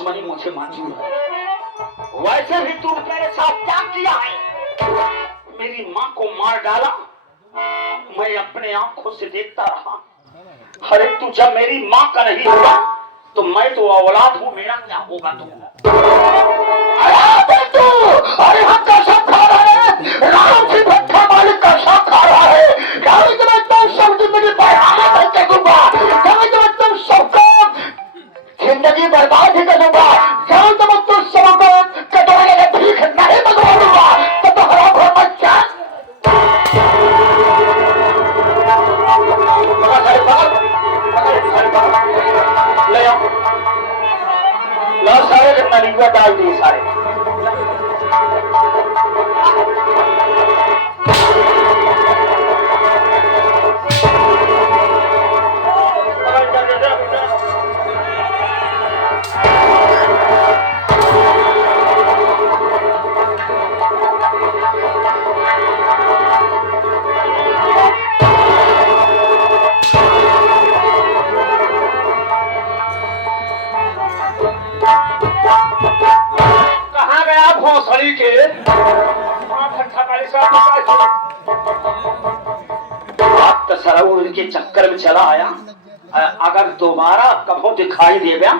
दुश्मनी मुझे मंजूर है। वैसे भी तू मेरे साथ क्या किया है? मेरी माँ को मार डाला, मैं अपने आंखों से देखता रहा। अरे तू जब मेरी माँ का नहीं होगा तो मैं तो औलाद हूँ, मेरा क्या होगा तू? अरे हम कैसा खा रहा है? राम जी भट्टा मालिक कैसा खा रहा है? राम जी मैं तुम सब जिंदगी बर्बाद करके दूंगा, राम जी मैं तुम सबको जिंदगी बर्बाद ही कर दूंगा, राम जी मैं तुम सबको कटोरे में भीख नहीं मंगवा दूंगा। तो हरा भर मत जा। ले आओ, ला सारे नरीगा डाल दिए सारे। कहाँ गया भोसड़ी के? आप तो सरौर के चक्कर में चला आया। अगर दोबारा कभो दिखाई दे गया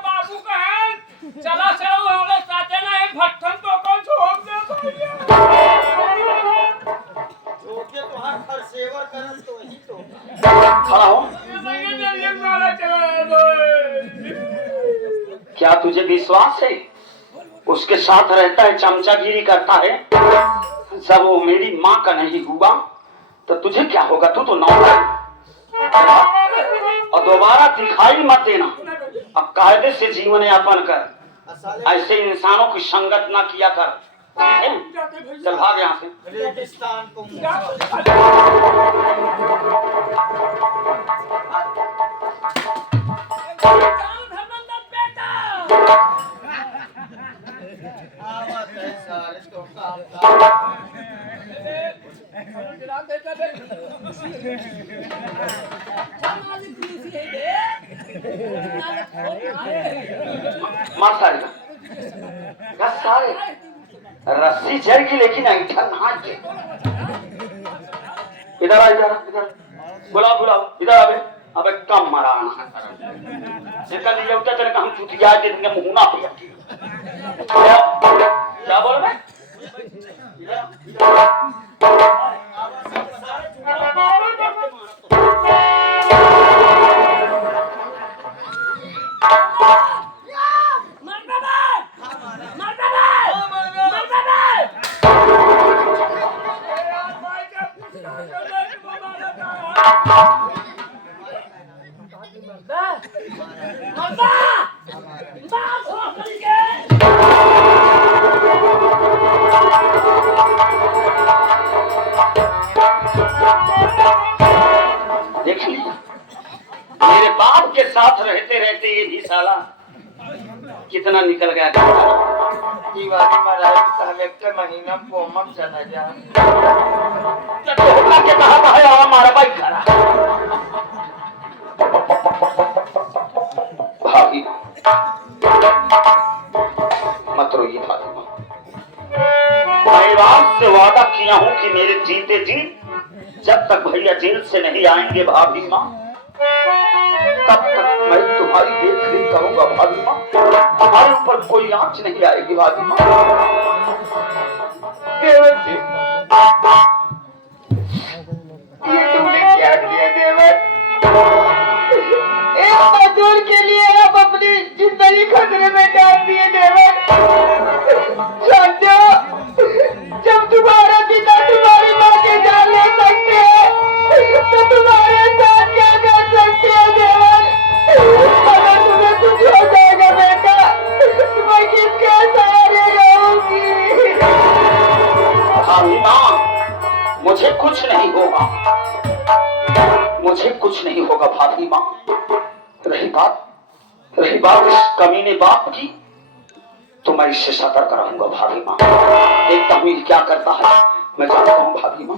बाबू कहें चला सरऊ हमारे साथे ना भट्ठन तो कौन छोड़ दे खड़ा हो। क्या तुझे विश्वास है उसके साथ रहता है, चमचागिरी करता है? जब वो मेरी माँ का नहीं हुआ तो तुझे क्या होगा? तू तो नौकर। और दोबारा दिखाई मत देना, अब कायदे से जीवन यापन कर, ऐसे इंसानों की संगत ना किया कर। चल भाग यहाँ से। मार सारे रस्सी जड़गी लेकिन ऐठा ना के। इधर आ, इधर इधर बुलाओ बुलाओ, इधर आवे। अबे कम मरा इसका नहीं लगता तेरे का हम चुतिया के मुंह पे क्या बोल रहे? देख लिया मेरे बाप के साथ रहते रहते ये भी साला कितना निकल गया। महीना पोमम चला जा के कहा है हमारा भाई खड़ा भाभी मत रोइए फातिमा। मैं बाप से वादा किया हूं कि मेरे जीते जी जब तक भैया जेल से नहीं आएंगे भाभी माँ, तब तक मैं तुम्हारी देख रेख करूंगा भाभी माँ। तुम्हारे ऊपर कोई आंच नहीं आएगी भाभी माँ। देवर जी, ये तुमने क्या किया देवर? एक मजदूर के लिए आप अपनी जिंदगी खतरे में डाल दिए देवर। समझो, जब तुम्हारा पिता तुम्हारी माँ के जान ले सकते हैं तो तुम्हारे साथ क्या कर सकते हैं देवर? अगर तुम्हें कुछ हो जाएगा बेटा, मैं किसके सहारे रहूंगी? भाभी माँ मुझे कुछ नहीं होगा, मुझे कुछ नहीं होगा भाभी माँ। रही बात इस कमीने बाप की, तो मैं इससे सतर्क रहूंगा भाभी माँ। देखता हूँ क्या करता है, मैं जानता हूँ भाभी माँ।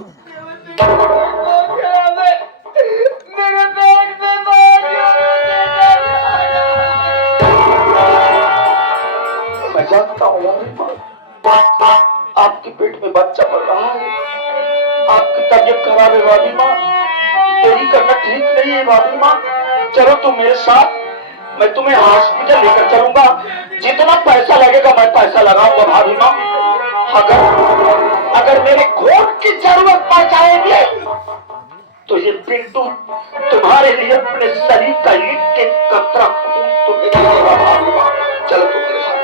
मेरे पेट में बहुत मैं जानता हूँ माँ, आपके पेट में बच्चा पड़ रहा है, आपकी तबीयत खराब है भाभी माँ, देरी करना ठीक नहीं है भाभी माँ। चलो तुम मेरे साथ, मैं तुम्हें हॉस्पिटल लेकर चलूंगा, जितना पैसा लगेगा मैं पैसा लगाऊंगा भाभी माँ। अगर मेरे खून की जरूरत पड़ जाएगी तो ये पिंटू तुम्हारे लिए अपने शरीर का एक एक कतरा खून तुम्हें देगा भाभी माँ। चलो तुम मेरे साथ।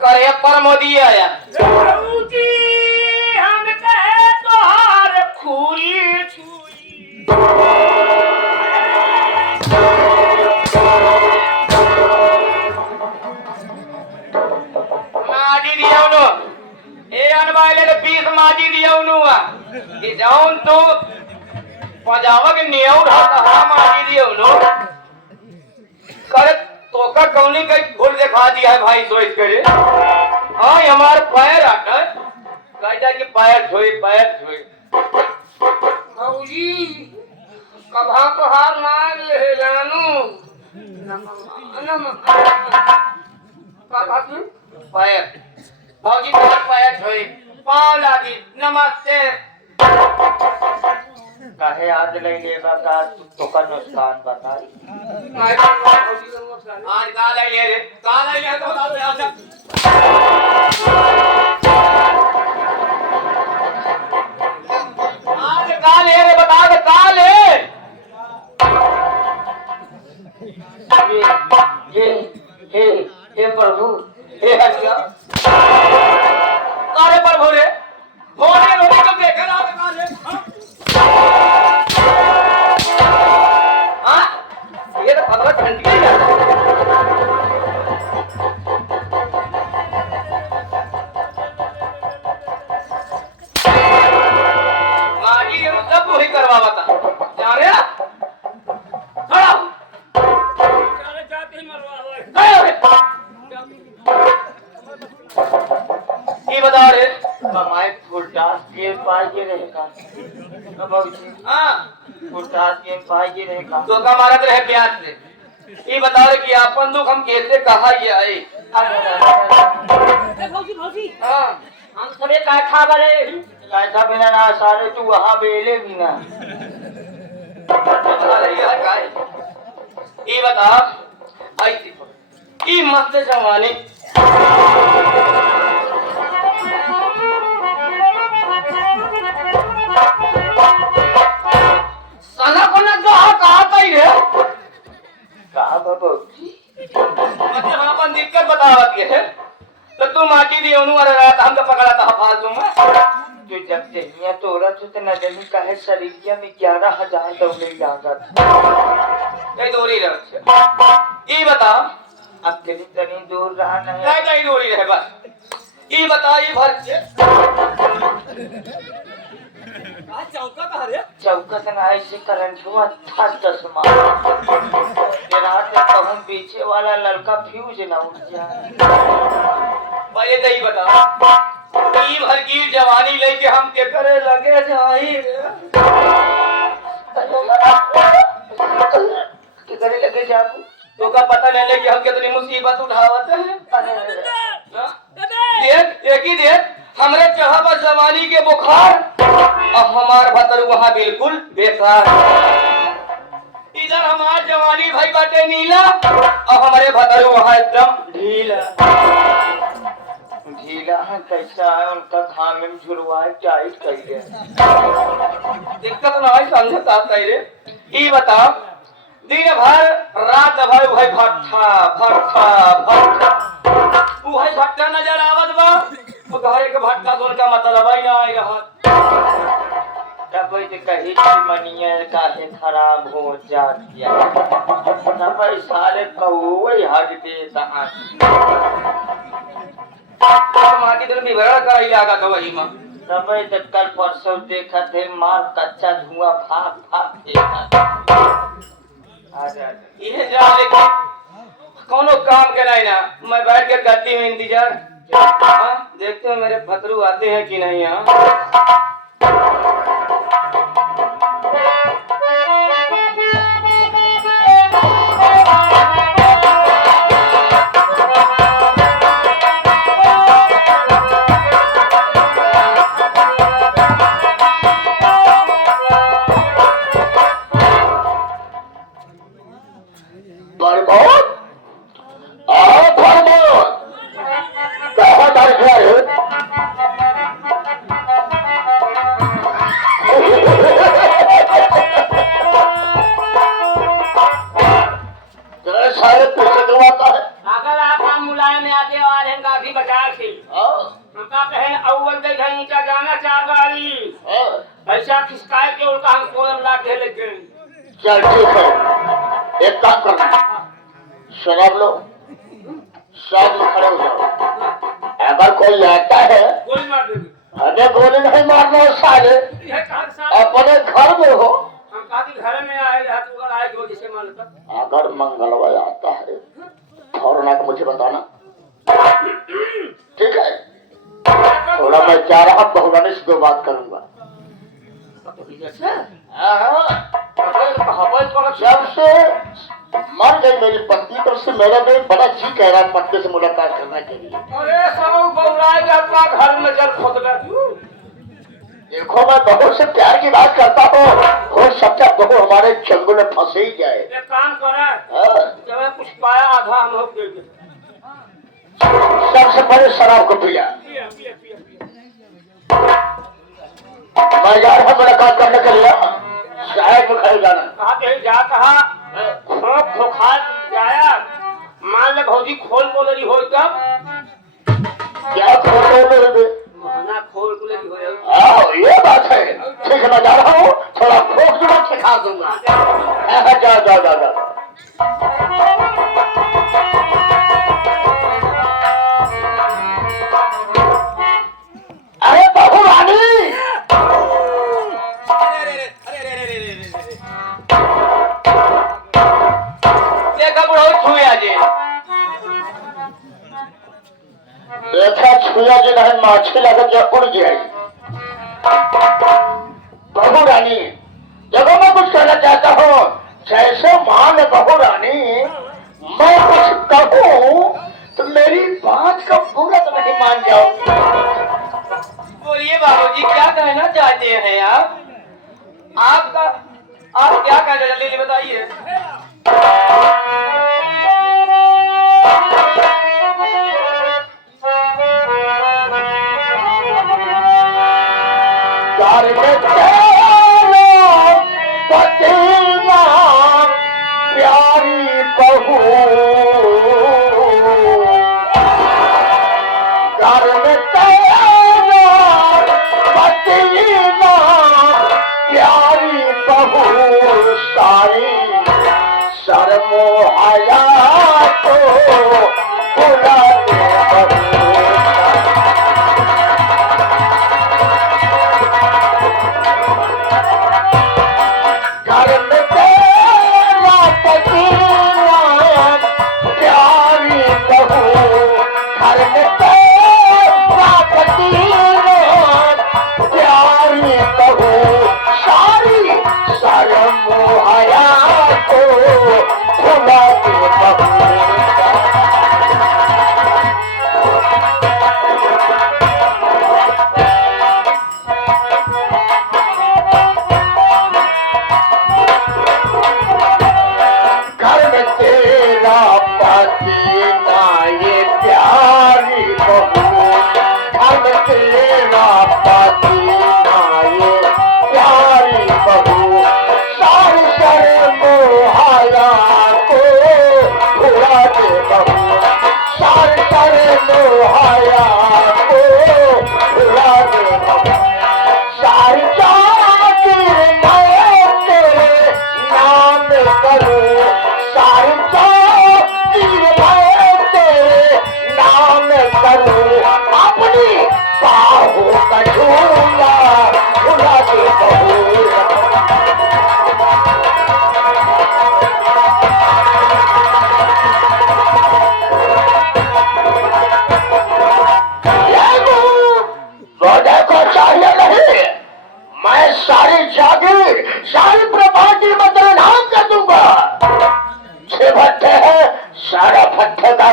करे पर मोदी आया जाऊंगी हम कहे तो हार खूली छुई माजी दियाउनु ए अनबाइले 20 माजी दियाउनु आ कि जाउन तो पजावक नियौ ढा माजी दियाउनु करे तो का कौनी का घोड़ दिखा दिया है भाई सोच करे। हाँ हमार पैर आता कहता कि पैर धोई भौजी कभा तो हार मार ले जानू पैर भौजी पैर धोई पाँव लागी नमस्ते काहे आज नहीं लेगा का तो का नुकसान बताई आज का ले रे का ले तो बता दे आज का ले रे बता दे का ले हे प्रभु हे हरिया अरे प्रभु रे भोरे रोने को देख रहा था रे हां ये तो भगवत घंटी है माजी ये सब वही करवावा था जाने खड़ा चले जाते मरवा ये बताओ रे कमाई फुटास के पाए रहेगा हाँ फुटास के पाए रहेगा तो का मारत रहे प्यार से ये बताओ रे कि अपन दुख हम कैसे कहा ये आए भौजी हाँ हम सबे काय खा बरे कैसा बिना ना सारे तू वहाँ बेले भी ना ये बता ऐसी ये मस्त जवानी सना को ना कहा कही रे कहा बाबू मतलब अपन दिक्कत बतावत के है तो तू माटी दी ओनु वाला रात हमका पकड़ा था फालतू में जो जब जहिया तोरा तो न जमी का है शरीरिया में 11,000 दौड़े लागत कई दूरी रह ये बता अब तेरी तनी दूर रहा नहीं कई दूरी रहे बस ये बता ये भर के चौका कहा रे चौका से ना ऐसे करंट हुआ था चश्मा ये रात में कहूं पीछे वाला लड़का फ्यूज ना उठ जाए भाई तो ही बता ई भर की जवानी लेके हम के करे लगे जाई के करे लगे जाबू तो का पता नहीं लगे हम कितनी मुसीबत उठावत हैं देख एक ही देख हमरे चढ़ा जवानी के बुखार अब हमार भतर वहाँ बिल्कुल बेकार इधर हमार जवानी भाई बाटे नीला और हमारे भतर वहाँ एकदम ढीला है कैसा है उनका घाम में झुरवा टाइट कर दिया दिक्कत ना है समझता रे ये बता दिन भर रात भर भाई भट्टा भट्टा नजर आवत बा तो घरे के भट्टा तो उनका मतलब ही ना आई रहा तब तो कहीं मनिया काहे खराब हो जाती है तब सारे कौवे हट देता माटी तो विवरण का इलाका था वही माँ समय तो कल परसों देखा थे माल कच्चा धुआं भाग भाग देखा। ये जा लेकिन कोनो काम के नहीं ना, मैं बैठ के करती हूँ इंतजार। हाँ, देखते हो मेरे भतरू आते हैं कि नहीं। हाँ अगर आप हम मुलायम में आते और हैं काफी बाजार से उनका कहें अव्वल दे कहीं का जाना चार गाड़ी ऐसा खिसकाए के उनका हम 16 लाख दे लेंगे। चल ठीक है, एक काम करना, शराब लो, साथ में खड़े हो जाओ। अगर कोई आता है गोली मार देंगे। हमें गोली नहीं मारना है साले, अपने घर में हो। हम काफी घर में आए अगर आए जो जिसे मान लेता। अगर मंगलवार आता है फौरन आकर मुझे बताना, ठीक है? थोड़ा मैं जा रहा बहुरानी से 2 बात करूंगा। जब से मर गई मेरी पत्नी तब से मेरा भी बड़ा जी कह रहा है पत्नी से मुलाकात करने के लिए। अरे सब बहुराए अपना घर में जल खोद गए। देखो मैं बहू से प्यार की बात करता हूँ, हो सकता है बहू हमारे जंगल में फंसे ही जाए। एक काम करे, जब कुछ पाया आधा हम हो गए। सबसे पहले शराब को पिया। मैं जा रहा मुलाकात करने के लिए, शायद में खड़े जाना। कहा कहीं जा कहा खोखा जाया मान ले भौजी खोल बोलरी हो तब क्या खोल महना खोल बोलरी हो। ये बात है, ठीक है मैं जा रहा हूँ, थोड़ा खोख दूंगा सिखा दूंगा। जाओ जाओ जाओ जाओ। अरे बहू रानी, देखा बुढ़ो छुया जी, देखा छुया जी नहीं माछी लगा जो उड़ जाए। बहू रानी, जब मैं कुछ कहना चाहता हूँ, जैसे मान बहू रानी मैं कुछ कहूँ तो मेरी बात का पूरा तो नहीं मान जाओ। बोलिए बाबूजी क्या कहना चाहते हैं आप? आपका आप क्या कहना जल्दी बताइए। प्यारी बहू घर में प्यारी बहू सारी शर्मो हया को बुलाते बहू। घर में तेरा पसीना प्यारी बहू, घर में तेरा पसीना प्यारी बहू सारी शर्म हया को खुला के बहू।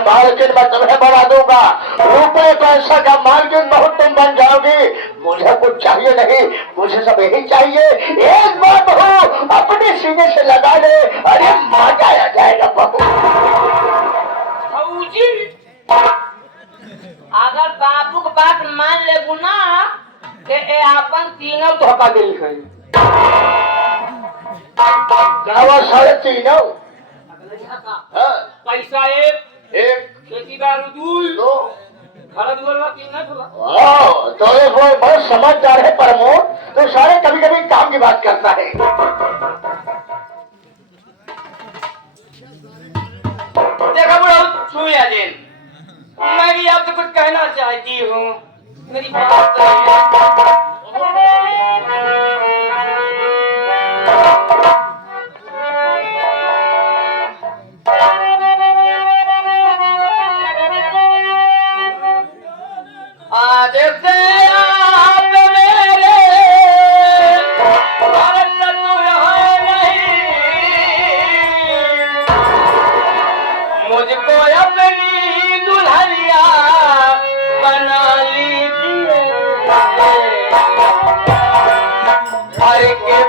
मालकिन मैं तुम्हें बढ़ा दूंगा, रुपए पैसा का मालकिन बहुत तुम बन जाओगी। मुझे कुछ चाहिए नहीं, मुझे सब यही चाहिए, एक बार बहू अपने सीने से लगा ले, अरे मजा आ जाएगा बहू। भौजी अगर बाबू की बात मान लेगू ना के ए अपन तीनों धोखा दे है। गावा 3.5 पैसा एक खेती बाड़ी दो घर दुआर तीन ना थोड़ा। तो ये वो बहुत समझदार है प्रमोद, तो सारे कभी कभी काम की बात करता है। देखा बड़ा छुया दिन मैं भी आपसे कुछ कहना चाहती हूँ, मेरी बात आज से आप मेरे भारत तो यहाँ नहीं, मुझको अपनी दुल्हनिया बना लीजिए। हर के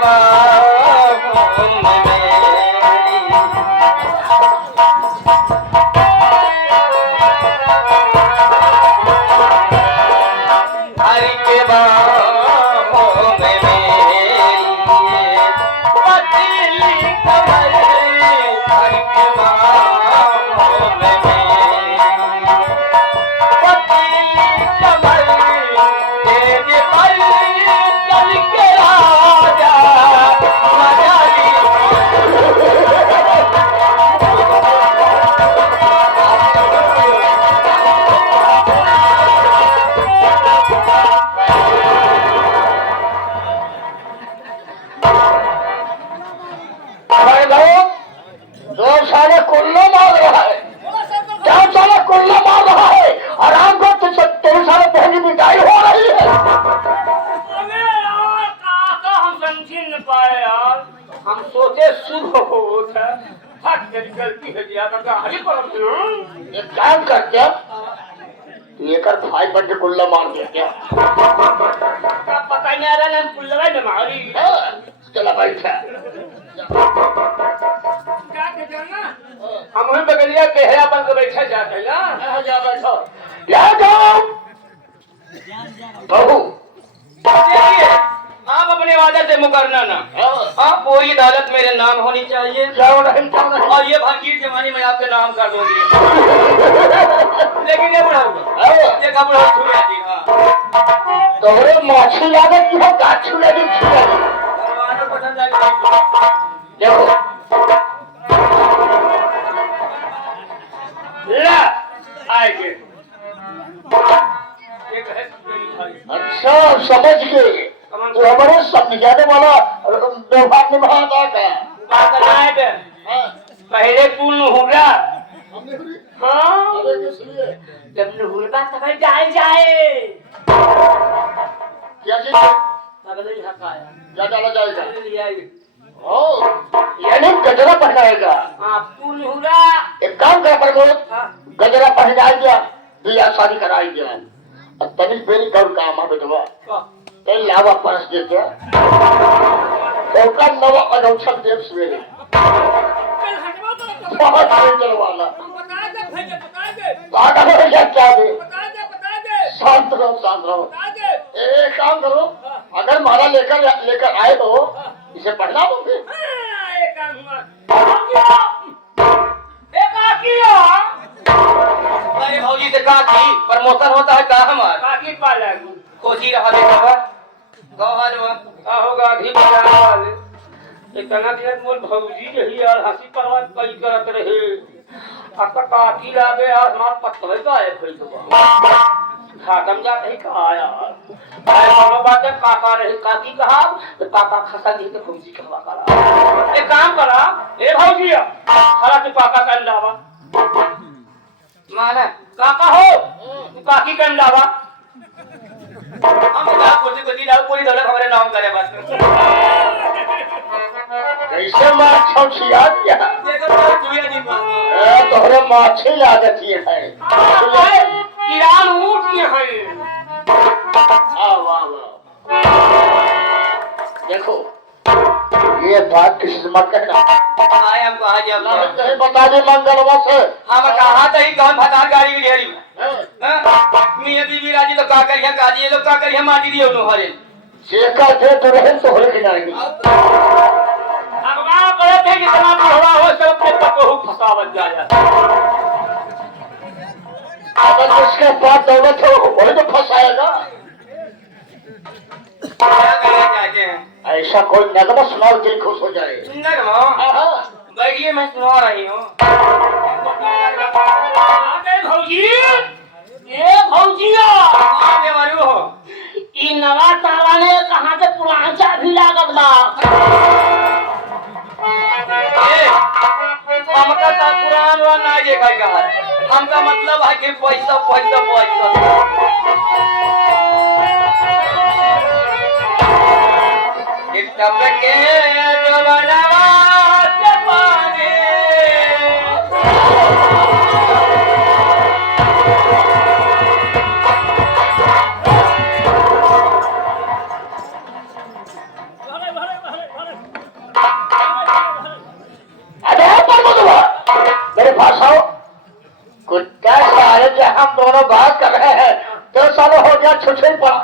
हम सोचे शुरू होता फट गलती हो गया तो गाड़ी पर एक काम करते तू एक भाई बन के कुल्ला मार दिया क्या? पता ही नहीं आ रहा हम कुल्ला में मारी। चला बैठा क्या कहते ना हम ही बगलिया बेहरा बन के बैठा जाते ना। जा बैठो क्या जाओ बहू देखिए आप अपने वादे से मुकरना ना, आप पूरी अदालत मेरे नाम होनी चाहिए। जाओ नहीं और ये भागी जवानी में आपके नाम कर दूंगी। लेकिन ये बुढ़ाऊंगा ये का बुढ़ाऊ छुआ जी। हाँ तोरे माछी लागत की हो गाछू लगी हमारा पसंद है देखो ला आएंगे अच्छा समझ गए तो हमारे समझाने वाला व्यवहार निभाता है। पहले तू नहुरा। हाँ अरे किस लिए? जब नहुरा तब जाए जाए क्या चीज है? अगले ही हक आया क्या डाला जाएगा? लिया यानी गजरा पहनाएगा। हाँ तू नहुरा। एक काम कर प्रमोद गजरा पहनाएगा बिया शादी कराएगा और तनिक बेरी कर काम है बेटवा ए लावा परस देते ओका नवा अनौछक देव सवेरे बहुत चलवाला पागल हो गया क्या दे शांत रहो एक काम करो अगर माला लेकर आए हो इसे पढ़ना दो फिर अरे भौजी से कहा की प्रमोशन होता है कहा हमारा काकी पाला खोजी रहा देखा का होगा भी बजाने वाले इतना दिन मोर भौजी यही यार हंसी परवाह कई करत रहे आपका काकी लागे यार हमार पत्थर का है भाई तो घाटम जाते ही कहा यार अरे बाबा बात है काका रहे काकी कहा तो काका खसा दी के भौजी कहवा करा एक काम करा ए भौजी हरा तू काका का अंडावा माने काका हो तू काकी का अंडावा हम का कोई लाओ कोई दौलत हमारे नाम करे बस कैसे मार छौछिया दिया देखो तो जुया जी तोहरे अच्छी लागत ये है। ईरान ऊँट ये है। वाह वाह। देखो ये बात किसी से मत कहना। आए हम कहा जब कहीं बता दे मंगलवा से। हम कहा तो ही कौन भतार गाड़ी की ढेरी में हैं? मियां बीबी राजी तो का करिया काजी ये लोग का करिया माटी दियो नो हरे जेका दे तो रहे तो होले के जाएंगे। भगवान करे थे कि तना बुढ़वा हो सब पे पको फसावत जाया। अगर उसके पास दौलत हो वही तो फंसाएगा। क्या करना चाहते हैं ऐसा कोई नगमा सुनाओ दिल खुश हो जाए। सुंदर हो बैठिए मैं सुना रही हूँ आगे भौजी ए भौजिया आगे वालू हो ई नवा ताला ने कहां से पुलांचा भी लागत बा। हमका तो पुरान वा ना देखा का हमका मतलब है कि पैसा पैसा पैसा तब के जवानवा से पानी अरे पर बुधवा मेरे पास आओ। कुत्ता सारे जो हम दोनों बात कर रहे हैं 2 साल हो गया छुट्टी पड़ा।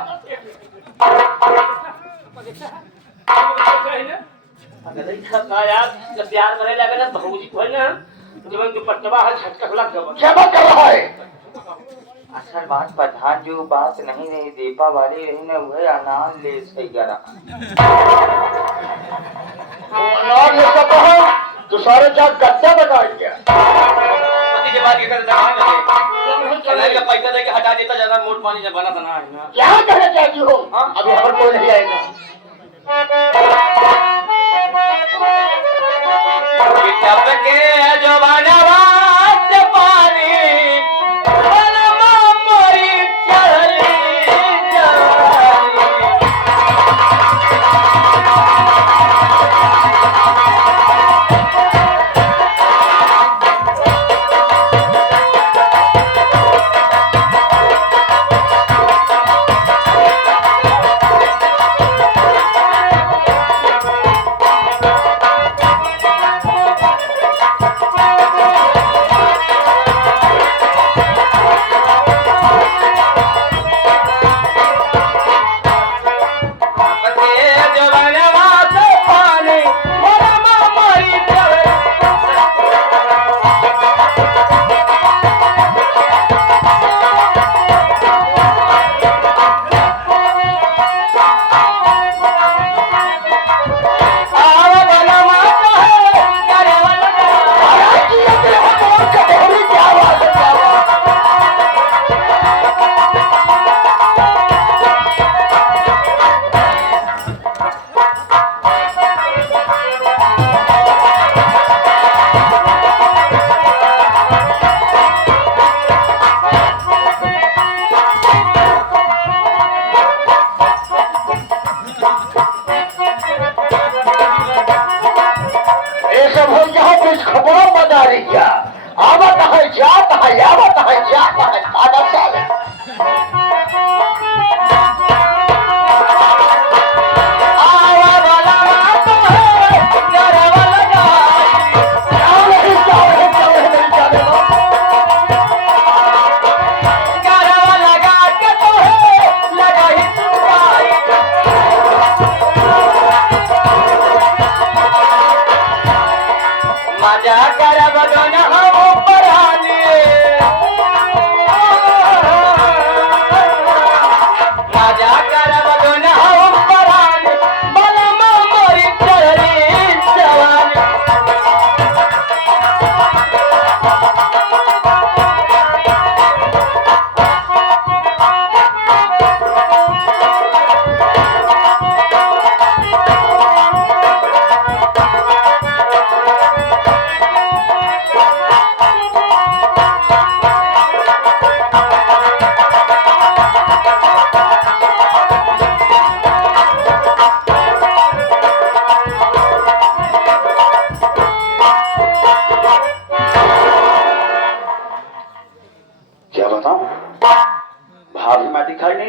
यार जब प्यार करे लगे ना भौजी को ना जब दुपट्टा है झटका लग गया। क्या बात कर रहा है? असल बात प्रधान जो बात नहीं रही दीपा वाली रही ना वह अनाज ले सही करा और ये सब कहो तो सारे जा गद्दा बता दिया। पति के बाद ये कर दबान लगे चला पैसा दे के हटा देता ज्यादा मोट पानी जब बना था ना क्या कहना चाहती हो? अभी हमारे कोई नहीं आएगा। तब के जवानवा से पानी बनवा मोरी चली जवानी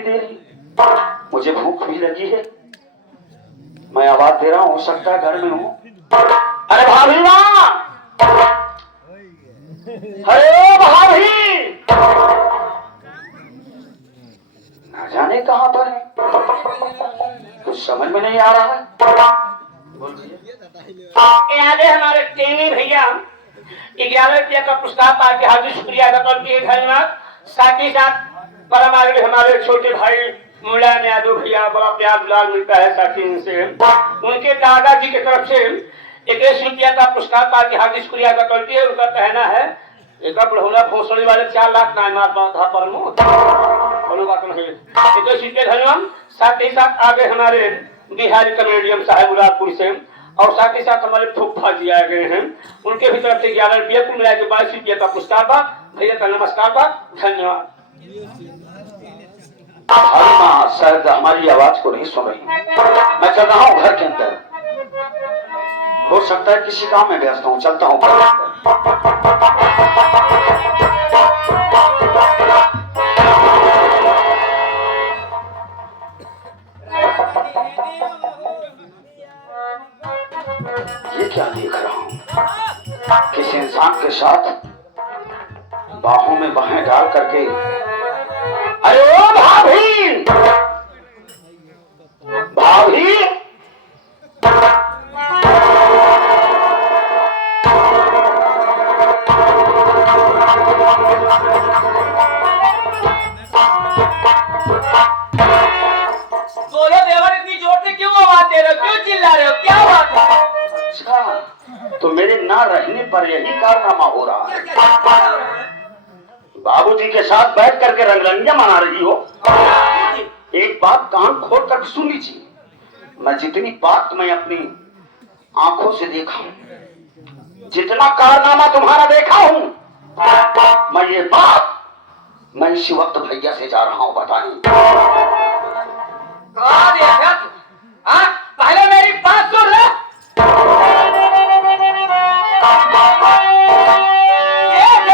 दे रही, मुझे भूख भी लगी है, मैं आवाज दे रहा हूँ, हो सकता है घर में हूँ। अरे भाभी माँ, अरे ओ भाभी, ना जाने कहाँ पर है, कुछ समझ में नहीं आ रहा है। याद है हमारे टेनी भैया 11 रुपया का पुरस्कार पा के हार्दिक शुक्रिया अदा करते हैं, धन्यवाद। साथ ही साथ परम आदरणीय हमारे छोटे भाई मुलायम यादव भैया, बड़ा प्यार दुलार मिलता है साथी इनसे। उनके दादाजी की तरफ से 21 रुपया का पुरस्कार पा के हार्दिक शुक्रिया अदा करती है। उनका कहना है एक बढ़ोला भोसड़ी वाले 4 लाख ना मारता था पर बात नहीं, 21 रुपया धन्यवाद। साथ ही साथ आगे हमारे बिहारी कमेडियन साहब मुरादपुर से और साथ ही साथ हमारे फूफा जी आए गए हैं, उनके भी तरफ से 11 रुपया कुल मिला के 22 रुपया का पुरस्कार बा। भैया का नमस्कार बा, धन्यवाद। माँ शायद हमारी आवाज को नहीं सुन रही, मैं चल रहा हूँ घर के अंदर, हो सकता है किसी काम में व्यस्त हूँ, चलता हूँ घर के अंदर। ये क्या देख रहा हूँ, किसी इंसान के साथ बाहों में बाहें डाल करके, अरे ओ भाभी, भाभी, बोलो देवर, इतनी जोर से क्यों आवाज दे रहे हो, क्यों चिल्ला रहे हो, क्या बात है? अच्छा, तो मेरे ना रहने पर यही कारनामा हो रहा है। बाबूजी के साथ बैठ करके रंगरंगियां मना रही हो। एक बात कान खोल कर सुन लीजिए, मैं जितनी बात मैं अपनी आंखों से देखा हूं, जितना कारनामा तुम्हारा देखा हूं, मैं ये बात मैं इसी वक्त भैया से जा रहा हूं बताने। पहले मेरी बात सुन ले।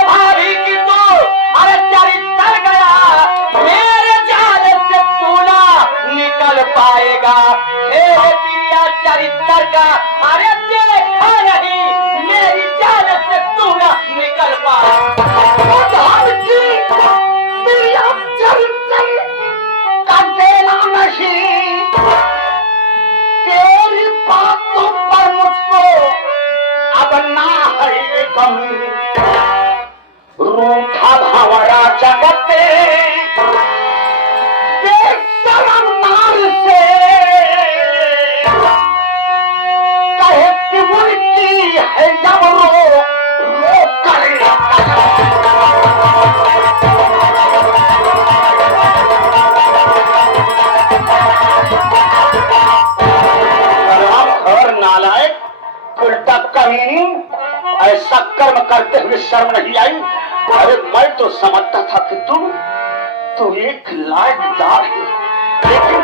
भाभी की तू अरे चरित्र गया, मेरे जाल से तू ना निकल पाएगा। तेरा चरित्र का अरे देखा नहीं, मेरी जाल से तू ना निकल पाएगा। का देना नहीं, तेरी बातों पर मुझको अब ना है गम, रूठा भंवरा जगते बेशरम नार से, कहे कि मुर्गी है जब रो कर ऐसा कर्म करते हुए शर्म नहीं आई। अरे मैं तो समझता था कि तू एक लायकदार है, लेकिन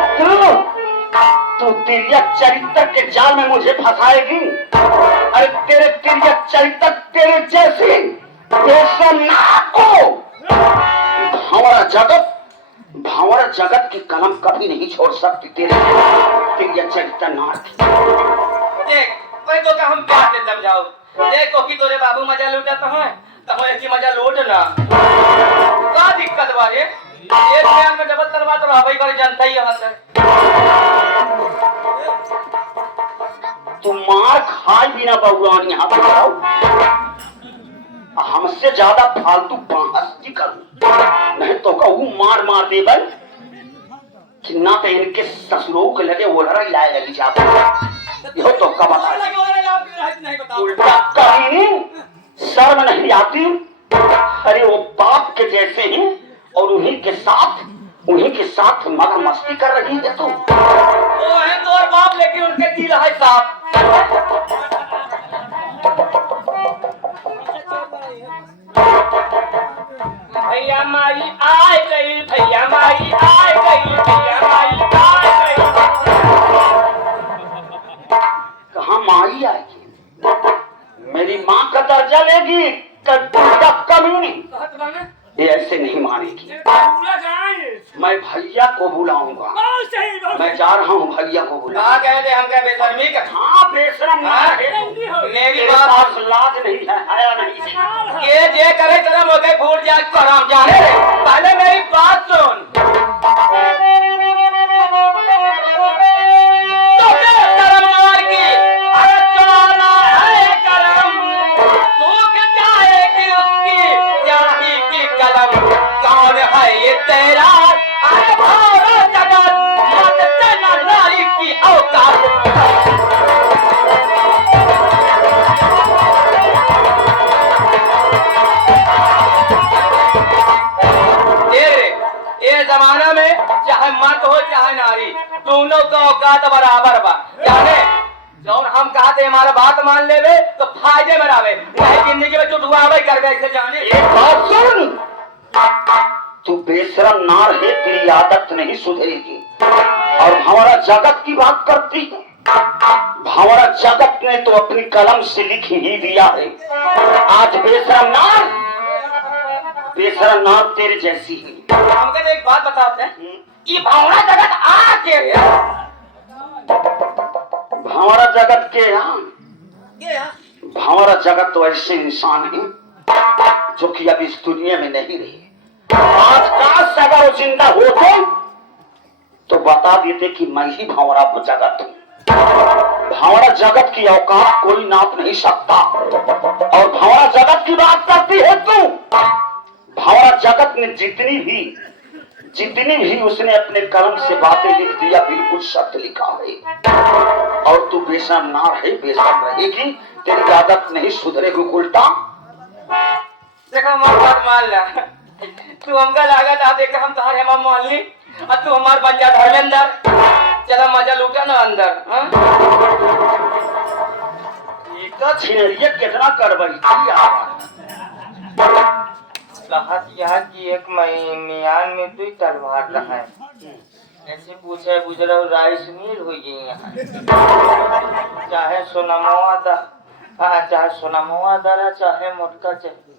तू तिरिया चरित्र के जाल में मुझे फंसाएगी। अरे तेरे तिरिया चरित्र तेरे जैसे बेशनाक को भावरा जगत की कलम कभी नहीं छोड़ सकती तेरे तिरिया चरित्र नाथ। देख कोई तो हम प्यार से समझाओ, देखो कि तोरे बाबू मजा लूटता है तो ऐसी मजा लूट ना, क्या दिक्कत बारे? एक ध्यान में डबल तलवा तो भाई कर जनता ही हाथ है। तुम मार खाई बिना बहुरान यहाँ पर आओ, हमसे ज्यादा फालतू बहस करूं, नहीं तो कहूँ मार दे बल कि ना तो इनके ससुरों के लगे वो लड़ा लाए लगी जाते यो तो कब उल्टा कहीं शर्म नहीं आती। अरे वो बाप के जैसे हैं और उन्हीं के साथ मगर मस्ती कर रही है। तो वो है तो और बाप, लेकिन उनके दिल है साफ। भैया माई आए गई, भैया माई आए गई, भैया माई आए गई। कहाँ माई आएगी? मेरी माँ का दर्जा लेगी कमीनी। ये ऐसे नहीं मानेगी। मैं भैया को बुलाऊंगा। मैं जा रहा हूँ भैया को बुला। कह दे हम क्या बेशर्मी का? हाँ बेशरम ना है। मेरी बात लाज नहीं है, आया नहीं। ये जे करे तेरा मोके फूट जा कराम जाने रे। पहले मेरी बात सुन। तो के करमनार की अरे चला है करम, सूख जाएगी उसकी स्याही की कलम। कौन है ये तेरा अरे भारा जगत, मत देना नारी की औकात। ये जमाना में चाहे मर्द हो चाहे नारी, दोनों का औकात बराबर बा। जाने जौन हम कहते हमारा बात मान लेवे तो फायदे में रहे, नहीं जिंदगी में चुटवावे कर गए से जाने। एक बात सुन, तू बेशरम नार है, तेरी आदत नहीं सुधरेगी। और हमारा जगत की बात करती है। हमारा जगत ने तो अपनी कलम से लिख ही दिया है। आज बेशरम नार तेरे जैसी है। हमको तो एक बात बताते हैं, ये भावना जगत आ के हमारा जगत के यहाँ हमारा जगत तो ऐसे इंसान है जो कि अब इस दुनिया में नहीं रहे। आज काश अगर वो जिंदा होते तो बता देते कि मैं ही भंवरा जगत हूँ। भंवरा जगत की औकात कोई नाप नहीं सकता। और भंवरा जगत की बात करती है तू। भंवरा जगत ने जितनी भी उसने अपने कलम से बातें लिख दिया, बिल्कुल सत्य लिखा है। और तू बेशर्म नार है, बेशर्म रहेगी, तेरी आदत नहीं सुधरेगी। उल्टा देखो हमारी बात मान ला। तू हमका लागत आ देख हम तुम्हारे हम मान ली और तू हमार बन जा धर्मेंद्र। चलो मजा लूटा ना अंदर। छिनरिया कितना करबई कहत यहाँ की एक मियान में दुई तलवार रहा है। ऐसे पूछे गुजरा राइस मिल हुई यहाँ, चाहे सोनामुआ दरा चाहे मोटका चाहे।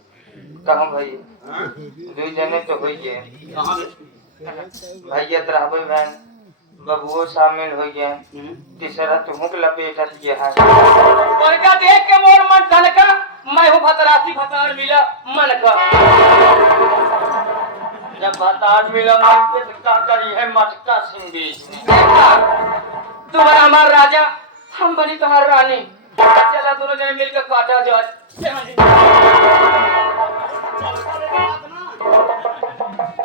कहाँ भाई दुई जने तो हुई है। भैया रहबे बहन बबुओ शामिल हो गए। तीसरा तुमको लपेटत गया है। उनका देख के मोर मन धनका, मैं हूँ भतरासी भतार मिला मन का। जब भतार मिला मन के तो क्या करी है मटका सिंह बीच में। तुम्हारा हमार राजा, हम बनी तुम्हार रानी। चला दोनों जने मिलकर काटा जाए।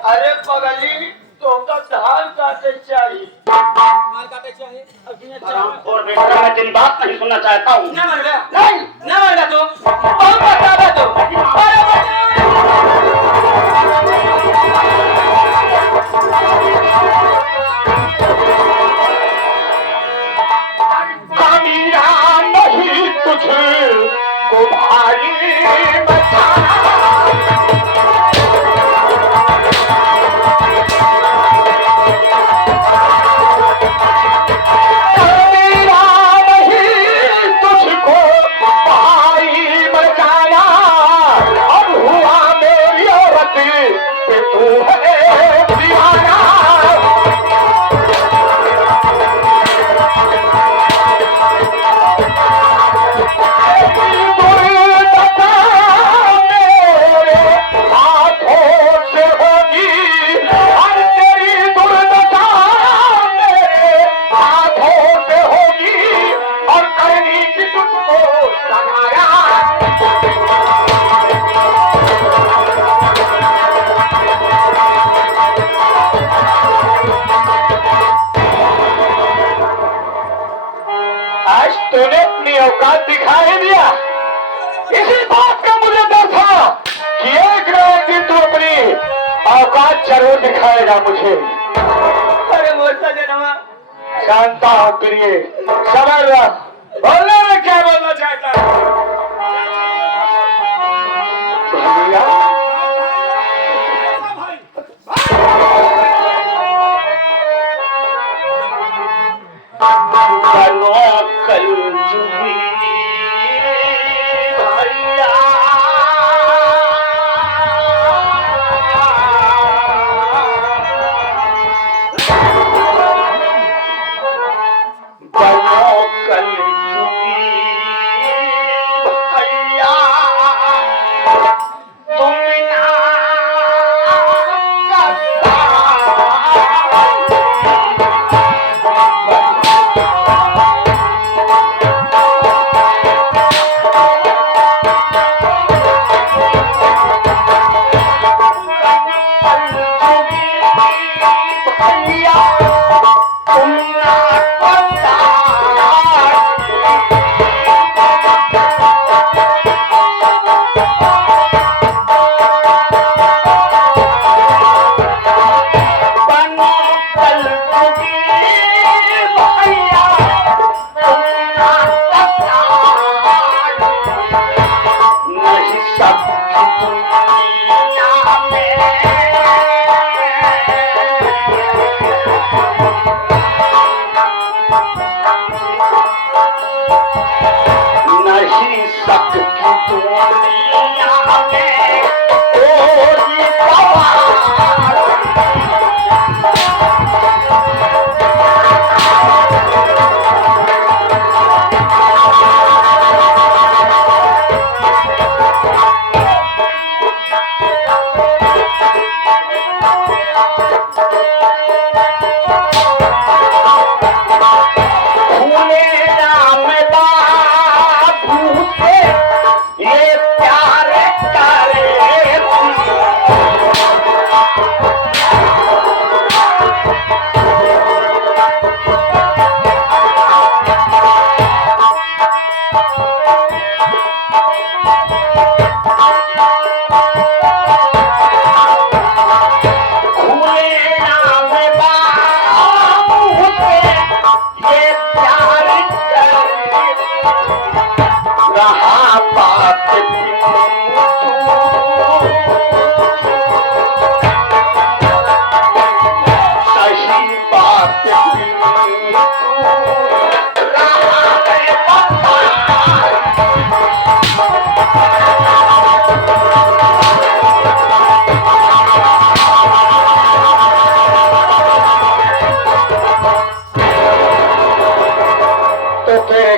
अरे पगली तो धान काटे चाहिए। और बेटा मैं तेरी बात नहीं सुनना चाहता हूँ। ना मर गया, नहीं ना मर गया तू। कौन बतावा तू? कमीरा नहीं तुझे को भारी बचाना। तूने अपनी औकात दिखाई दिया। इसी बात का मुझे डर था कि एक न एक दिन तू अपनी औकात जरूर दिखाएगा मुझे। अरे बोलता जनमा जानता हूँ प्रिय, समझ रहा बोलने में क्या बोलना चाहता है। कल जुबी भैया नहीं सकती दुनिया में कोई दवा।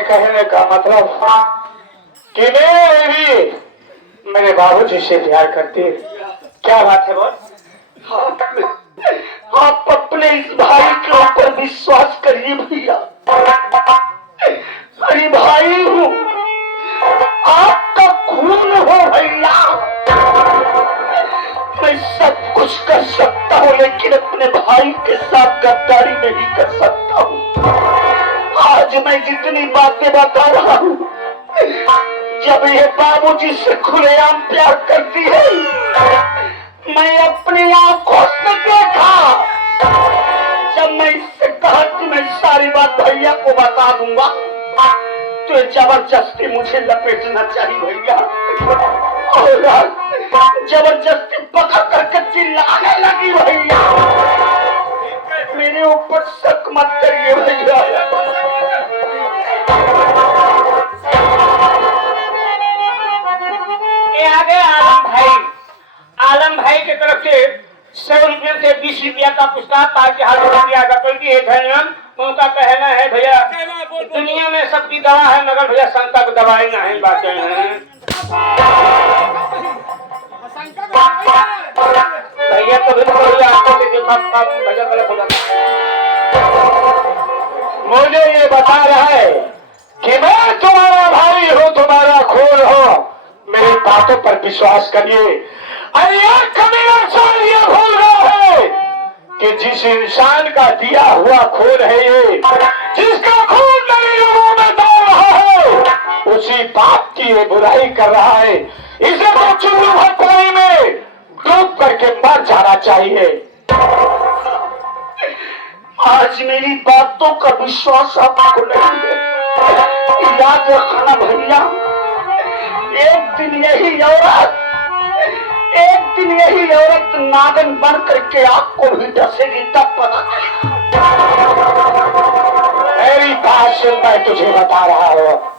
कहने का मतलब कि मैं भी मेरे बाबूजी से प्यार करती है। क्या बात है बोल? आप अपने इस भाई के ऊपर विश्वास करिए भैया। अरे भाई हूँ, आपका खून हो भैया। मैं सब कुछ कर सकता हूँ लेकिन अपने भाई के साथ गद्दारी नहीं कर सकता हूँ। आज मैं जितनी बातें बता रहा हूँ, जब ये बाबूजी से खुलेआम प्यार करती है, मैं अपनी आंखों से देखा। जब मैं इससे कहा कि मैं सारी बात भैया को बता दूंगा, तो जबरदस्ती मुझे लपेटना चाहिए भैया। और जबरदस्ती पकड़ करके चिल्लाने लगी भैया। मेरे ऊपर शक मत करिए भैया। आगे आलम भाई की तरफ से 100 रुपये से 20 रुपया का पुरस्कार ताकि हाथ में दिया गया। क्योंकि ये धनियम उनका कहना है भैया, दुनिया में सबकी दवा है मगर भैया शंका की दवाई नहीं बातें हैं। भैया तो भैया मुझे ये बता रहा है कि मैं तुम्हारा भाई हूँ, तुम्हारा खून हो। मेरी बातों पर विश्वास करिए। अरे यार कभी इंसान ये भूल रहा है कि जिस इंसान का दिया हुआ खून है ये, जिसका खून मेरी लोगों में दौड़ रहा है, उसी बाप की ये बुराई कर रहा है। इसे तो चुल्लू भर पानी में डूब करके मर जाना चाहिए। आज मेरी बातों का विश्वास आपको नहीं है। याद रखना भैया, एक दिन यही औरत नागन बन करके आपको भी डसेगी, तब पता मेरी बात सुन। मैं तुझे बता रहा हूँ,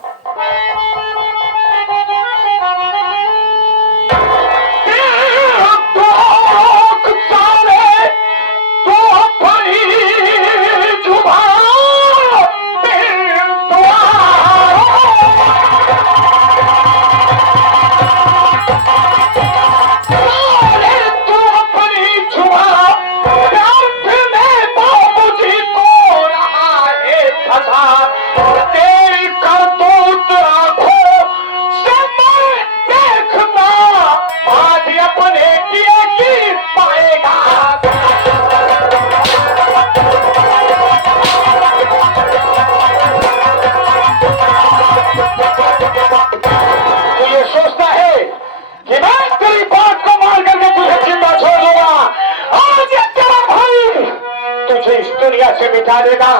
से मिटा देगा।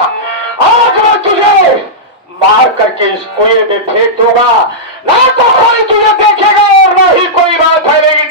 आज मैं तुझे मार करके इस कुएं में फेंक दूंगा, ना तो कोई तुझे देखेगा और ना ही कोई बात फैलेगी।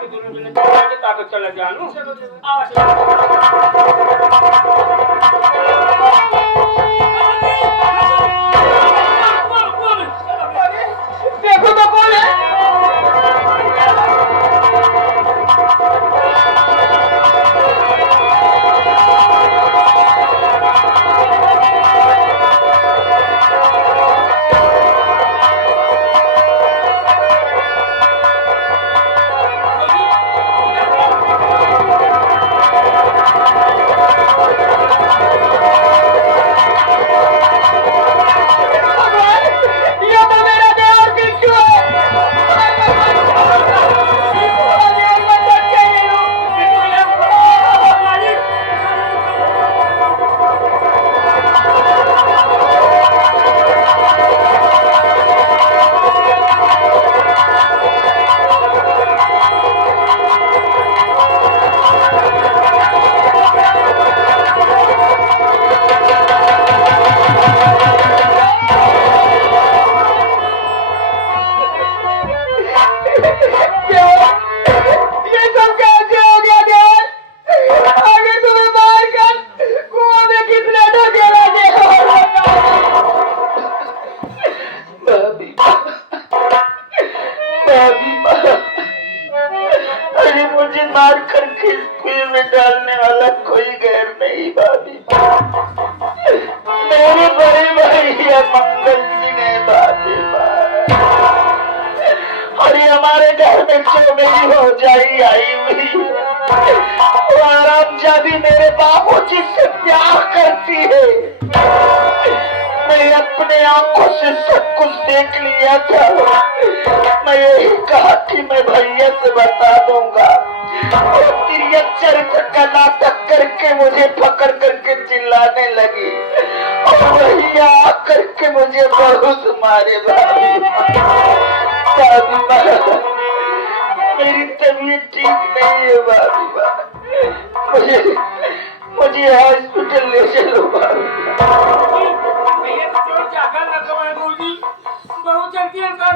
के दोनों जने चला के ताकत चला जानू आ देखो तो कौन है? ये तो मेरा देवर बिट्टू है। ये सब कैसे हो गया देवर? आगे तुम्हें मार कर कुआं में किसने ढकेला देवर? भाभी भाभी अरे मुझे मार करके इस कुएं में डालने वाला कोई गैर नहीं भाभी। मेरे बड़े भैया मंगल सिंह है भाभी। अरे हमारे घर में जो मेरी भौजाई आई हुई है वो आरामजादी मेरे बाबू जी से प्यार करती है। मैं अपने आंखों से सब कुछ देख लिया था। मैं यही कहा कि मैं भैया से बता दूंगा। और तिरक चरित्र का नाटक करके मुझे पकड़ करके चिल्लाने लगी और भैया आकर के मुझे बहुत मारे भाभी। मेरी तबीयत ठीक नहीं है भाभी। मुझे हॉस्पिटल ले चलो भाभी। भैया तो जाकर ना कमाए बूजी बहुत जल्दी कर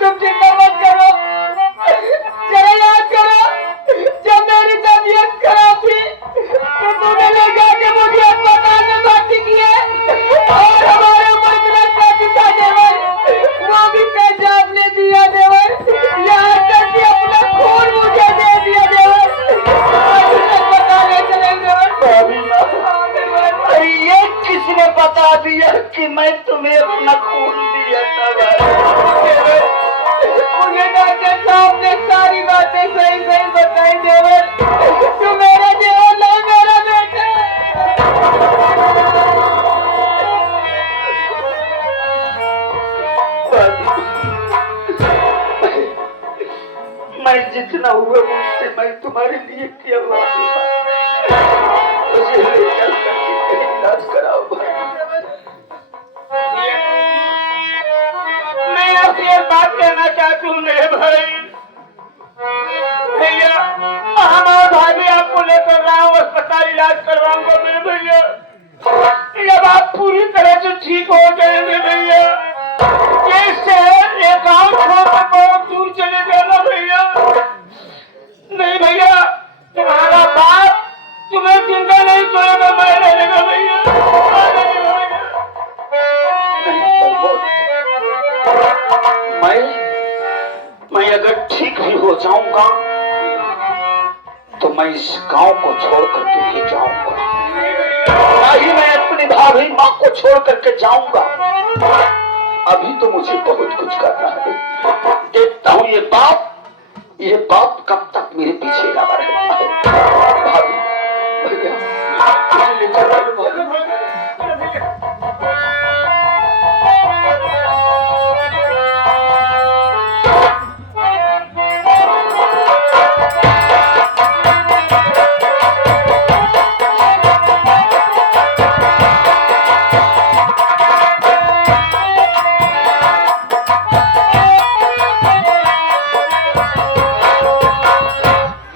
तुम चिंता मत करो। जरा याद करो जब मेरी तबीयत खराब थी तो तुमने ले जाके मुझे अस्पताल में भर्ती किए और हमारे ऊपर इतना कर्ज था देवर, वो भी पेशाब ने दिया देवर, यहाँ तक कि अपना खून मुझे दे दिया देवर। अस्पताल ले चले देवर। भाभी अरे ये किसने बता दिया कि मैं तुम्हें अपना खून दिया था भाई? मुझे डॉक्टर साहब ने सारी बातें सही सही बताई देवर। तू मेरा देवर ना मेरा बेटा। मैं जितना हुआ मुझसे मैं तुम्हारे लिए किया भाभी। मुझे ले चल करके इलाज कराओ भाई। मैं आपसे एक बात कहना चाहती हूँ मेरे भाई। भैया हमारा भाभी आपको लेकर रहा हूँ अस्पताल इलाज करवाऊंगा मेरे भैया। जब आप पूरी तरह से ठीक हो जाएंगे भैया ये शहर ये गाँव छोड़कर बहुत दूर चले जाना भैया। नहीं भैया तुम्हारा बाप तुम्हें जिंदा नहीं छोड़ेगा मैं रहेगा भैया। मैं अगर ठीक भी हो जाऊंगा तो मैं इस गांव को छोड़ करके ही जाऊंगा। ना ही मैं अपनी भाभी माँ को छोड़ करके जाऊंगा। अभी तो मुझे बहुत कुछ करना है। देखता हूँ ये बाप कब तक मेरे पीछे लगा रहता है। भाभी भैया मुझे ले चलो भाभी।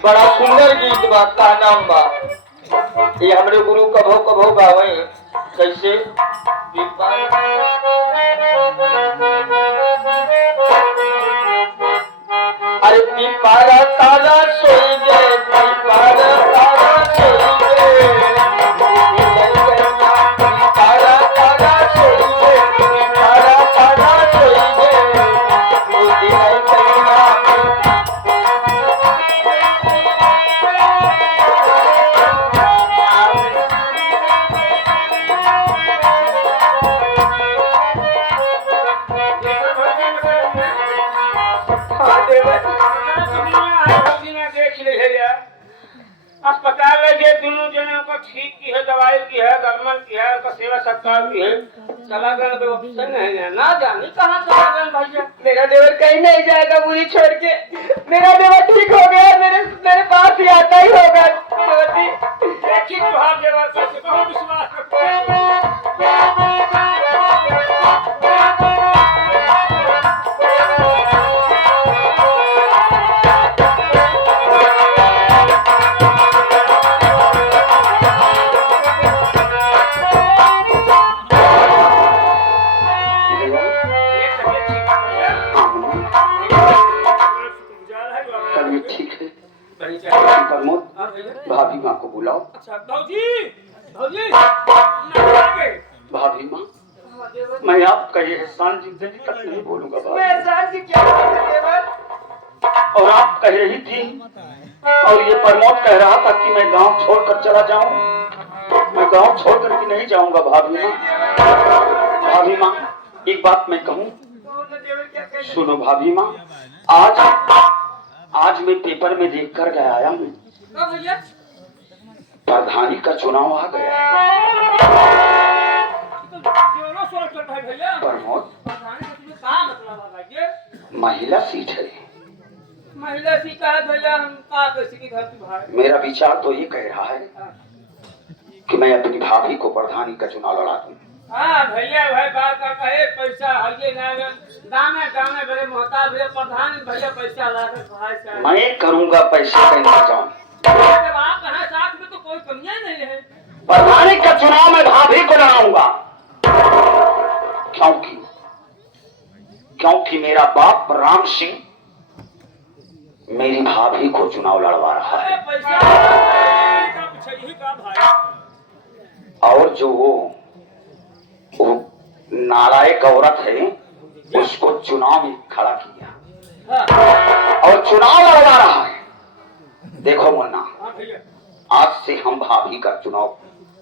बड़ा सुंदर गीत बा का नाम बा। ये हमरे गुरु कभो कभो गावे कैसे ठीक की है, दवाई की है, गलमन की है, उनका सेवा सत्कार की है। चला गया तो ऑप्शन नहीं है, ना जाने कहाँ चला गया भैया। मेरा देवर कहीं नहीं जाएगा मुझे छोड़ के। मेरा देवर ठीक हो गया, मेरे पास ही आता ही होगा। देखिए तुहार देवर कैसे बहुत विश्वास रखते हैं। ठीक है प्रमोद, भाभी माँ को बुलाओ। अच्छा भाजी, भाजी भाभी माँ, मैं आपका ये एहसान जिंदगी तक नहीं भूलूंगा भाभी। मैं एहसान की क्या करूं देवर? और आप कह रही थी और ये प्रमोद कह रहा था कि मैं गांव छोड़कर चला जाऊं। मैं गांव छोड़कर भी नहीं जाऊंगा भाभी माँ। भाभी माँ, एक बात मैं कहूँ, सुनो भाभी माँ, आज मैं पेपर में देख कर गया आया हूँ, प्रधानी का चुनाव आ गया है। प्रमोद, महिला सीट है। महिला सीट है भैया, हम कहाँ कैसे की धरती भाई। मेरा विचार तो ये कह रहा है कि मैं अपनी भाभी को प्रधानी का चुनाव लड़ा दूं। हाँ भैया, भाई बात का कहे पैसा हल्के दाने दाने बड़े मोहताज भैया, प्रधान भैया पैसा ला कर भाई से मैं करूंगा पैसे का इंतजाम। जब आप कहा साथ में तो कोई कमियां नहीं है। प्रधानी का चुनाव मैं भाभी को लड़ाऊंगा, क्योंकि मेरा बाप राम सिंह मेरी भाभी को चुनाव लड़वा रहा है। पैसा का पूछिए का भाई। और जो वो नालायक औरत है उसको चुनाव में खड़ा किया और चुनाव लड़वा रहा है। देखो मुन्ना, आज से हम भाभी का चुनाव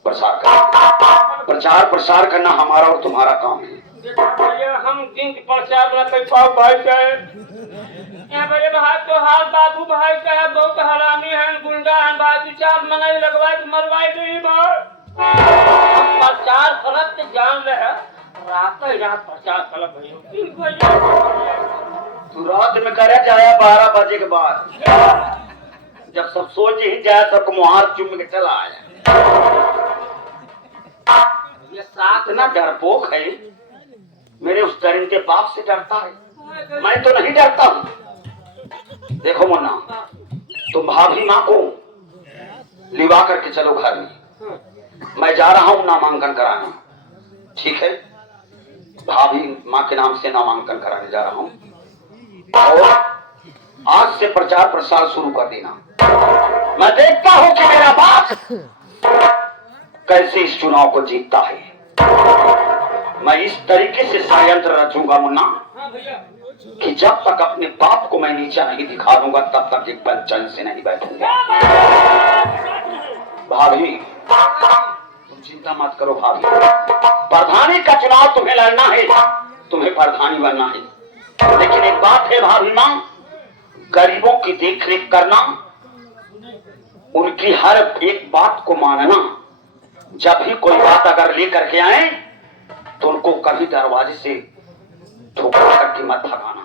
प्रसार करेंगे। प्रचार प्रसार करना हमारा और तुम्हारा काम है। भैया हम दिन की प्रचार न कर पाओ भाई साहब। बड़े भाई तो हाल बाबू भाई साहब बहुत हरामी है, गुंडा है, बाजू चार मनाई लगवाए तो मरवाए नहीं बात। हम प्रचार फलत जान रहे, रात ही रात प्रचार फलत भैया। तू रात में करे जाया 12 बजे के बाद, जब सब सोच ही जाए सबको मुहार चुम के चला आया। ये साथ ना डरपोक है, मेरे उस दरिंदे बाप से डरता है, मैं तो नहीं डरता हूँ। देखो मुन्ना, तुम भाभी माँ को लिवा करके चलो घर में, मैं जा रहा हूँ नामांकन कराने। ठीक है, भाभी माँ के नाम से नामांकन कराने जा रहा हूँ और आज से प्रचार प्रसार शुरू कर देना। मैं देखता हूँ कि मेरा बाप कैसे इस चुनाव को जीतता है। मैं इस तरीके से षड्यंत्र रचूंगा मुन्ना कि जब तक अपने बाप को मैं नीचा नहीं दिखा दूंगा तब तक एक पल चैन से नहीं बैठूंगा। भाभी तुम चिंता मत करो भाभी, प्रधानी का चुनाव तुम्हें लड़ना है, तुम्हें प्रधानी बनना है। लेकिन एक बात है भाभी माँ, गरीबों की देखरेख करना, उनकी हर एक बात को मानना। जब भी कोई बात अगर लेकर के आए तो उनको कभी दरवाजे से ठोकर करके मत भगाना।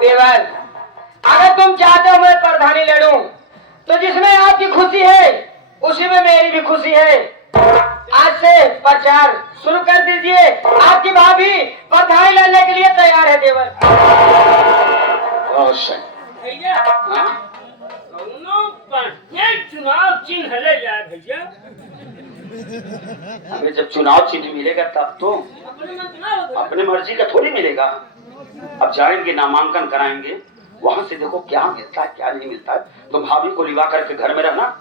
देवर, अगर तुम चाहते हो मैं प्रधानी लड़ूं, तो जिसमें आपकी खुशी है उसी में मेरी भी खुशी है। आज से प्रचार शुरू कर दीजिए, आपकी भाभी प्रधानी लड़ने के लिए तैयार है देवर। भैया चुनाव चिन्ह ले जाए भैया। अबे जब चुनाव चिन्ह मिलेगा तब तो अपने मर्जी का थोड़ी मिलेगा। अब जाएंगे नामांकन कराएंगे, वहां से देखो क्या मिलता है क्या नहीं मिलता है। तो भाभी को लिवा करके घर में रहना।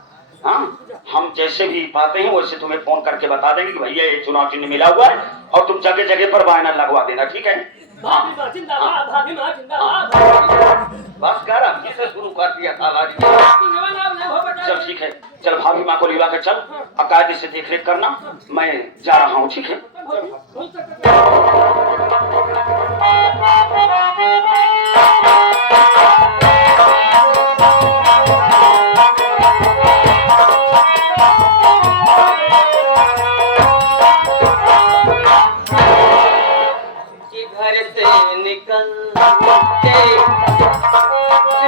हाँ, हम जैसे भी पाते हैं वैसे तुम्हें फोन करके बता देंगे कि भैया ये चुनाव चिन्ह मिला हुआ है और तुम जगह जगह पर बैनर लगवा देना। ठीक है? बस कर, अब किसे शुरू कर दिया था। चल ठीक है, चल भाभी माँ को लिवा कर चल, अकायदे से देख रेख करना, मैं जा रहा हूँ। ठीक है? घर से निकल के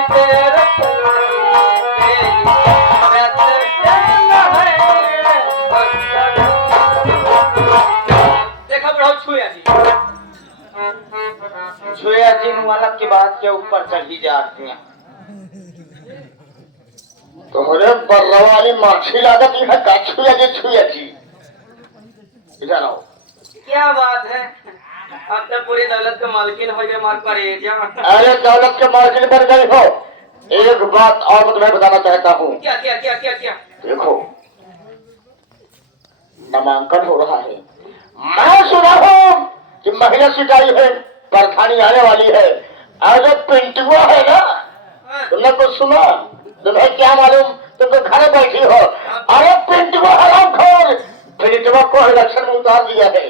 तेरे देखा बड़ा छुया जी, छुया जी वाला की बात के ऊपर चढ़ी जाती हैं। तोहरे बर्रवाली माछी लागत है का छुया जी इधर आओ। क्या बात है, अब तो पूरी दौलत के मालकिन हो गए, मार पड़े जा। अरे दौलत के मालकिन बन गई हो। एक बात और मैं तुम्हें बताना चाहता हूँ। क्या क्या क्या क्या क्या? देखो नामांकन हो रहा है, मैं सुना हूँ कि महिला सिटाई है, परखानी आने वाली है। और जो पिंटुआ है ना, तुमने कुछ सुना? तुम्हें क्या मालूम, तुम तो घर बैठी हो। अरे पिंटुआ हरामखोर पिंटुआ को इलेक्शन में उतार दिया है,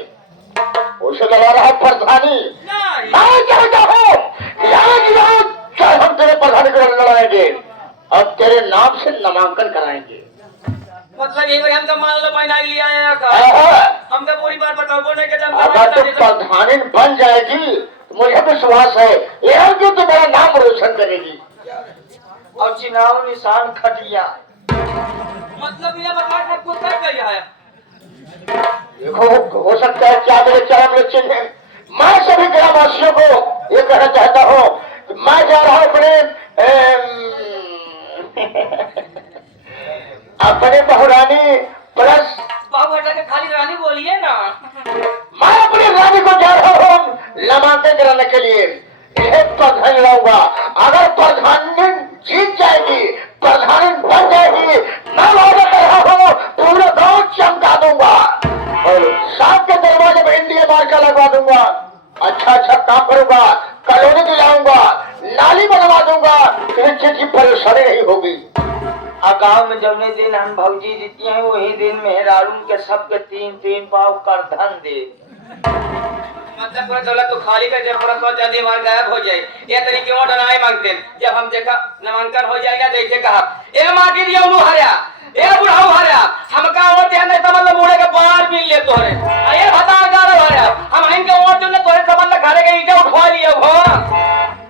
उसे लगा रहा है प्रधानी। मैं चाहता हूँ कि आज चाहे हम तेरे प्रधानी को लड़ाएंगे और तेरे नाम से नामांकन कराएंगे। मतलब एक बार हम तो मान लो पहना लिया है का, हम तो पूरी बात बताओ बोले के दम। अगर तुम प्रधानी बन जाएगी तो मुझे विश्वास है यह कि तुम्हारा नाम रोशन करेगी। और चुनाव निशान खटिया, मतलब ये बता सब कुछ कर गया है। देखो हो सकता है क्या मेरे चरम लक्षण है। मैं सभी ग्रामवासियों को ये कहना चाहता हूँ कि मैं जा रहा हूँ अपने बहुरानी प्लस बाबू बेटा के खाली रानी बोलिए ना। मैं अपनी रानी को जा रहा हूँ नामांकन कराने के लिए। यह प्रधान लाऊंगा, अगर प्रधानी जीत जाएगी, प्रधानी बन जाएगी, मैं वादा कर रहा हूँ पूरे गांव चमका दूंगा और साथ के दरवाजे में इंडिया मार्का लगवा दूंगा। अच्छा अच्छा काम करूंगा, कॉलोनी दिलाऊंगा, नाली बनवा दूंगा, किसी चीज की परेशानी नहीं होगी। गाँव में जौने दिन हम भौजी जीती हैं वही दिन मेहरारू के सबके 3-3 पाव कर धन दे। मतलब पूरा दौलत तो खाली कर जब पूरा 100 चांदी मार गायब हो जाए। ये तरीके और डराए मांगते हैं। जब हम देखा नामांकन हो जाएगा देखे कहा ए माटी दिया उनु हरिया ए बुढ़ाऊ हरिया हमका और ध्यान नहीं समझ बूढ़े के बाल मिल ले तोरे ये बता गारो हरिया हम इनके और जो तोरे समझ घरे के ईटा उठवा लिया हो।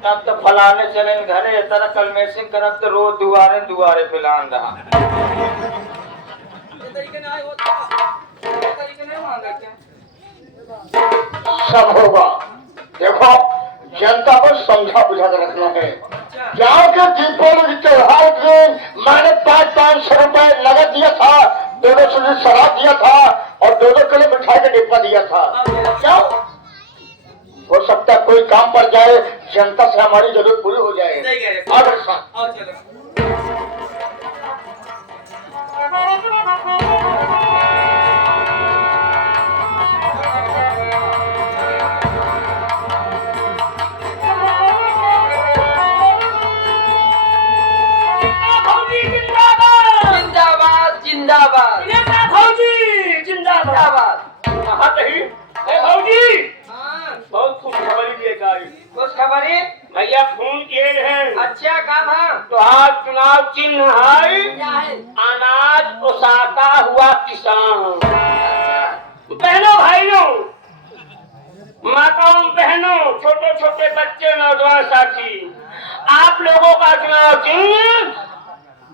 तब तो फलाने चले घरे इस तरह कलमेसिंग करब तो रोज दुआरे दुआरे फिलान रहा। ये तरीके नहीं होता, ये तरीके नहीं मांगा क्या सब होगा। देखो जनता को समझा बुझा कर रखना है। गाँव के दीपावली के त्योहार के मैंने 500-500 रुपए नगद दिया था, 200 शराब दिया था और 2 किलो मिठाई का डिब्बा दिया था। क्यों? हो सकता है कोई काम पर जाए, जनता से हमारी जरूरत पूरी हो जाए। जिंदाबाद जिंदाबाद भौजी जिंदाबाद। हाँ कही भौजी बहुत खुश खबरी लेकर आई। कुछ खबरी भैया फोन किए हैं। अच्छा काम है तो आज चुनाव चिन्ह है अनाज ओसाता हुआ किसान। बहनों भाइयों माताओं बहनों छोटे छोटे बच्चे नौजवान साथी, आप लोगों का चुनाव चिन्ह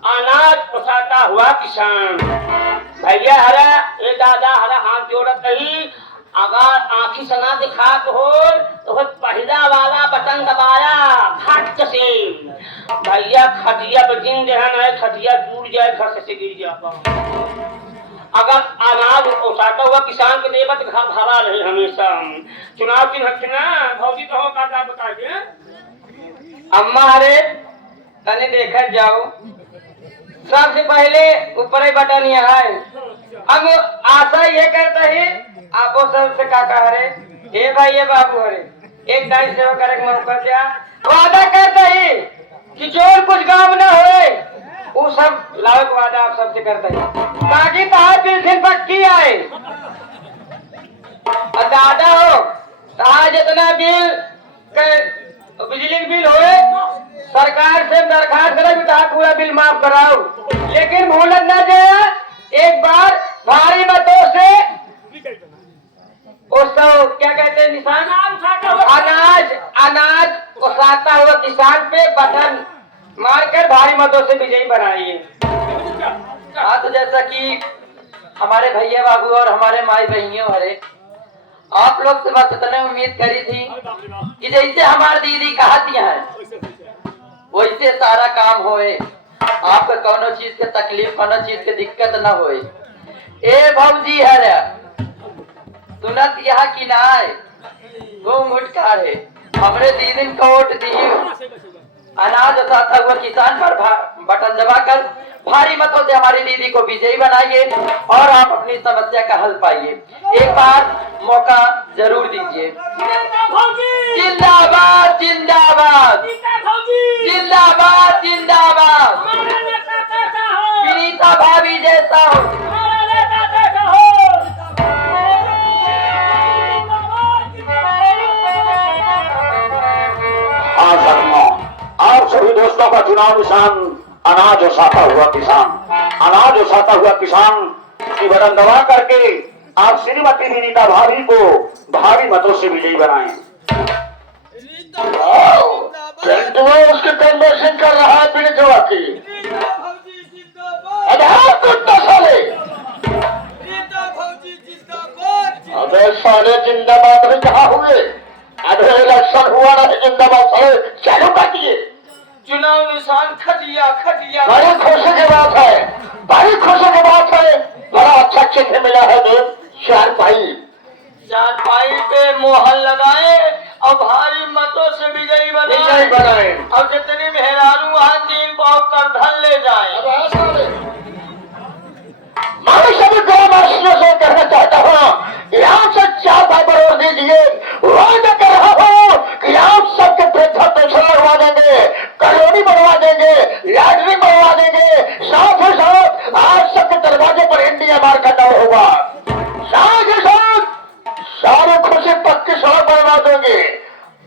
अनाज ओसाता हुआ किसान। भैया हरा ये दादा हरा हाथ जोड़त रही, अगर आँखी सना दिखात हो तो पहला वाला बटन दबाया घाट से भैया खटिया पे जिन देहन है, खटिया टूट जाए घर से गिर जाता। अगर अनाज ओसाता हुआ किसान के देवत घर भरा रहे हमेशा। चुनाव चिन्ह ना भौजी कहो का बता दे। अम्मा हरे तने देखा जाओ सबसे पहले ऊपर ही बटन यहाँ है। हम आशा ये करते हैं आपो सबसे काका हरे हे भाई ये बाबू हरे एक दाई सेवा करे के मौका दिया। वादा करते हैं कि जो कुछ काम न होए वो सब लायक वादा आप सबसे करते हैं ताकि तार बिल दिन पक्की आए। और दादा हो आज इतना बिल बिजली बिल होए सरकार से दरखास्त करे पूरा बिल माफ कराओ, लेकिन भूलत न जाए एक बार भारी मतों से उस क्या कहते हैं निशान अनाज उसाता हुआ किसान पे बटन मारकर भारी मतों से विजयी बनाइए। हाँ, तो जैसा कि हमारे भैया बाबू और हमारे माई बहनियों हरे आप लोग से बस इतने उम्मीद करी थी कि जैसे हमारी दीदी कहती है वैसे सारा काम होए, आपको कोनो चीज के तकलीफ कोनो चीज के दिक्कत न होए। ए भौजी हरे सुनत यह कि नाय घूम उठका है हमरे दीदी को वोट दी अनाज उठाता हुआ किसान पर बटन दबाकर भारी मतों से हमारी दीदी को विजयी बनाइए और आप अपनी समस्या का हल पाइए। एक बार मौका जरूर दीजिए। जिंदाबाद जिंदाबाद जिंदाबाद जिंदाबाद विनीता भाभी जैसा हो। आप सभी दोस्तों का चुनाव निशान अनाज उसाता हुआ किसान। अनाज उसाता हुआ किसान की बटन दबा करके आप श्रीमती विनीता भाभी को भारी मतों से विजयी बनाएं। उसके कन्वर्शन कर रहा है बिना जवाब की। अबे सारे जिंदाबाद में कहा हुए अबे इलेक्शन हुआ नहीं जिंदाबाद सारे चालू कर दिए। चुनाव निशान खटिया खटिया। बड़ी खुशी की बात है, बड़ी खुशी की बात है। बड़ा अच्छा चिन्ह मिला है देव चारपाई पे मोहर लगाए और भारी मतों से विजयी बनाए और जितनी मेहरारू वहाँ 3 पाव कर धन ले जाए। मैं सभी ग्रामवासियों से कहना चाहता हूँ यहाँ से 4 फाइबर और दीजिए। वादा कर रहा हूँ कि आप सबके वृद्धा पेंशन लगवा देंगे, कॉलोनी बनवा देंगे, लैटरी बनवा देंगे, साथ ही साथ आप सबके दरवाजे पर इंडिया मार्क का नाम होगा। साथ ही साथ सारी खुशी पक्की सड़क बनवा देंगे,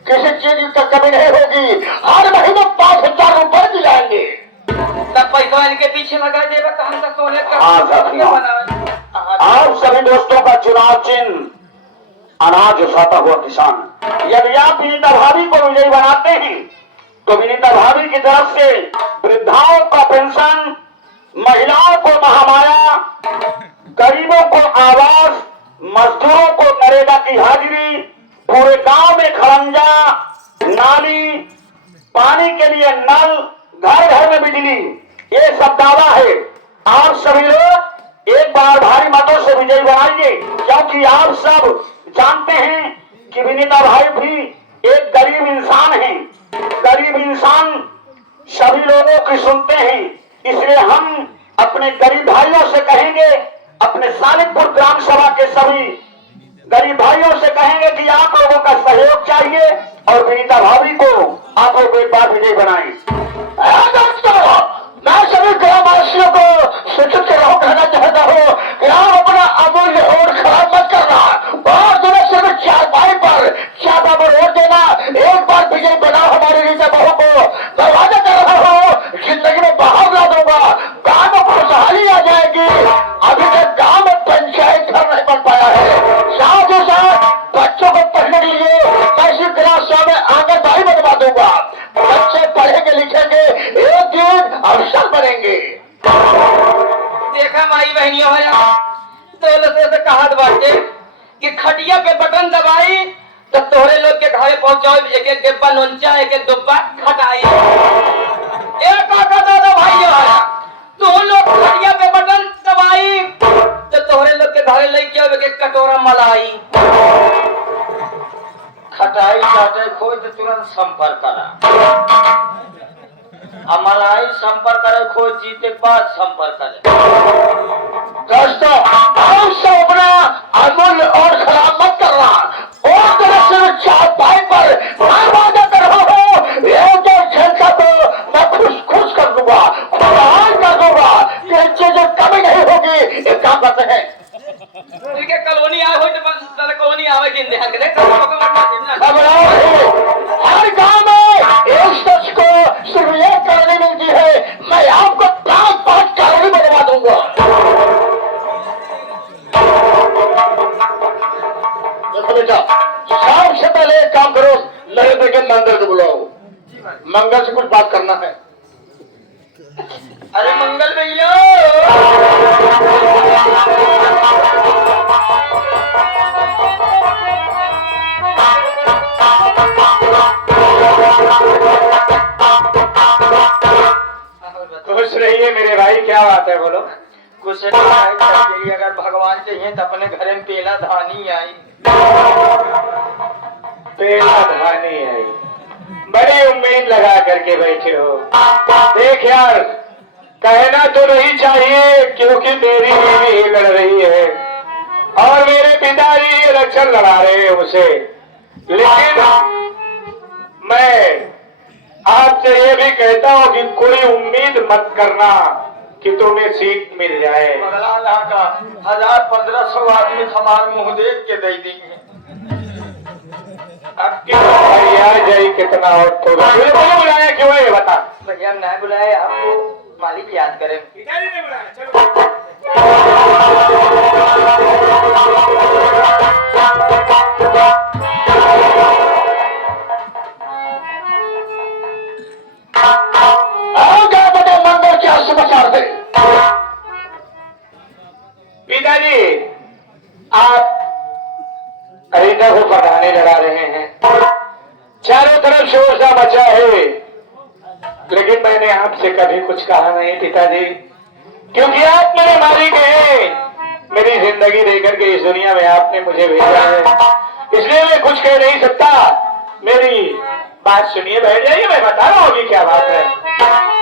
किसी चीज की कमी नहीं होगी। हर महीने 5,000 रुपए दिलाएंगे। तब पैसा इनके पीछे लगा देगा तो हम तो सोने का आप सभी दोस्तों का चुनाव चिन्ह अनाज उसाता हुआ किसान। यदि आप विनीता भाभी को विजयी बनाते हैं तो विनीता भाभी की तरफ से वृद्धाओं का पेंशन, महिलाओं को महामाया, गरीबों को आवास, मजदूरों को नरेगा की हाजिरी, पूरे गांव में खरंजा, नाली, पानी के लिए नल, घर घर में बिजली, ये सब दावा है। आप सभी लोग एक बार भारी मतों से विजयी बनाइए क्योंकि आप सब जानते हैं कि विनीता भाई भी एक गरीब इंसान हैं। गरीब इंसान सभी लोगों की सुनते हैं, इसलिए हम अपने गरीब भाइयों से कहेंगे, अपने सालिकपुर ग्राम सभा के सभी गरीब भाइयों से कहेंगे कि आप लोगों का सहयोग चाहिए और विनीता भाभी को आप लोग एक बार विजयी बनाएं। मैं सभी ग्रामवासियों को सूचित कर रहा हूँ, कहना चाहता हूँ कि आप अपना अमूल्य वोट खराब मत करना और तुम्हें सिर्फ 4 पाई पर 4 बार वोट देना। एक बार विजयी बनाओ हमारी रीता बहू को। मैं वादा कर रहा हूँ जिंदगी में बाहर ला दूंगा, गाँव में खुशहाली आ जाएगी। अभी तक गाँव में पंचायत घर नहीं बन पाया है। साथ ही साथ बच्चों को पढ़ने के लिए मैं इसी ग्राम सभा में आंगनबाड़ी बनवा दूंगा। बच्चे पढ़ेंगे लिखेंगे, एक दिन अफसर बनेंगे। देखा माई बहनियों है तो कहा बाटे कि खटिया पे बटन दबाई तो तोहरे लोग के घरे पहुंचाओ, एक एक डिब्बा नोंचा, एक एक डिब्बा खटाई। एक काका दादा भाइयों है तो लोग खटिया पे बटन दबाई तो तोहरे लोग के घरे लेके आओ एक एक कटोरा मलाई। खटाई चाटे खोज तो तुरंत संपर्क करा, मलाई संपर्क करे खोज जीते के बाद संपर्क करे। दोस्तों आप सब अपना अमूल्य और खराब मत करना और तरह से 4 पाई पर मैं वादा कर रहा हूँ ये जो जनता को मैं खुश कर दूंगा, खुशहाल कर दूंगा, कि चीजें कमी नहीं होगी। एक काम करते हैं ठीक है, कॉलोनी आए हो तो कॉलोनी आवे जिंदे हक दे घबराओ नहीं। हर गांव में एक शख्स को सिर्फ एक कॉलोनी मिलती है, मैं आपको 5 कॉलोनी बनवा दूंगा। देखो बेटा, सबसे पहले नहीं देखिए मंगल को बुलाओ, मंगल से कुछ बात करना है। अरे मंगल भैया, खुश रहिए मेरे भाई, क्या बात है बोलो। कुछ नहीं है, तेरी अगर भगवान चाहिए तो अपने घर में पेला धानी आई। पेला धानी आई, बड़ी उम्मीद लगा करके बैठे हो। देख यार, कहना तो नहीं चाहिए क्योंकि मेरी बीवी ही लड़ रही है और मेरे पिताजी इलेक्शन लड़ा रहे हैं उसे, लेकिन मैं आपसे ये भी कहता हूँ कि कोई उम्मीद मत करना कि तुम्हें सीट मिल जाए। अगला यहाँ का 1000-1500 आदमी हमारे मुंह देख के दे देंगे। अब क्यों भैया जय कितना और तो बुलाया क्यों है ये बता। भैया नहीं बुलाए, आपको मालिक याद करें। पिताजी ने बुलाया, चलो। आओ क्या बता मंगल क्या समाचार थे? पिताजी आप रीता को पढ़ाने लगा रहे हैं, चारों तरफ शोर सा मचा है, लेकिन मैंने आपसे कभी कुछ कहा नहीं पिताजी, क्योंकि आप मेरे मालिक हैं। मेरी जिंदगी देकर के इस दुनिया में आपने मुझे भेजा है, इसलिए मैं कुछ कह नहीं सकता। मेरी बात सुनिए, बैठ जाइए, मैं बता रहा हूँ कि क्या बात है।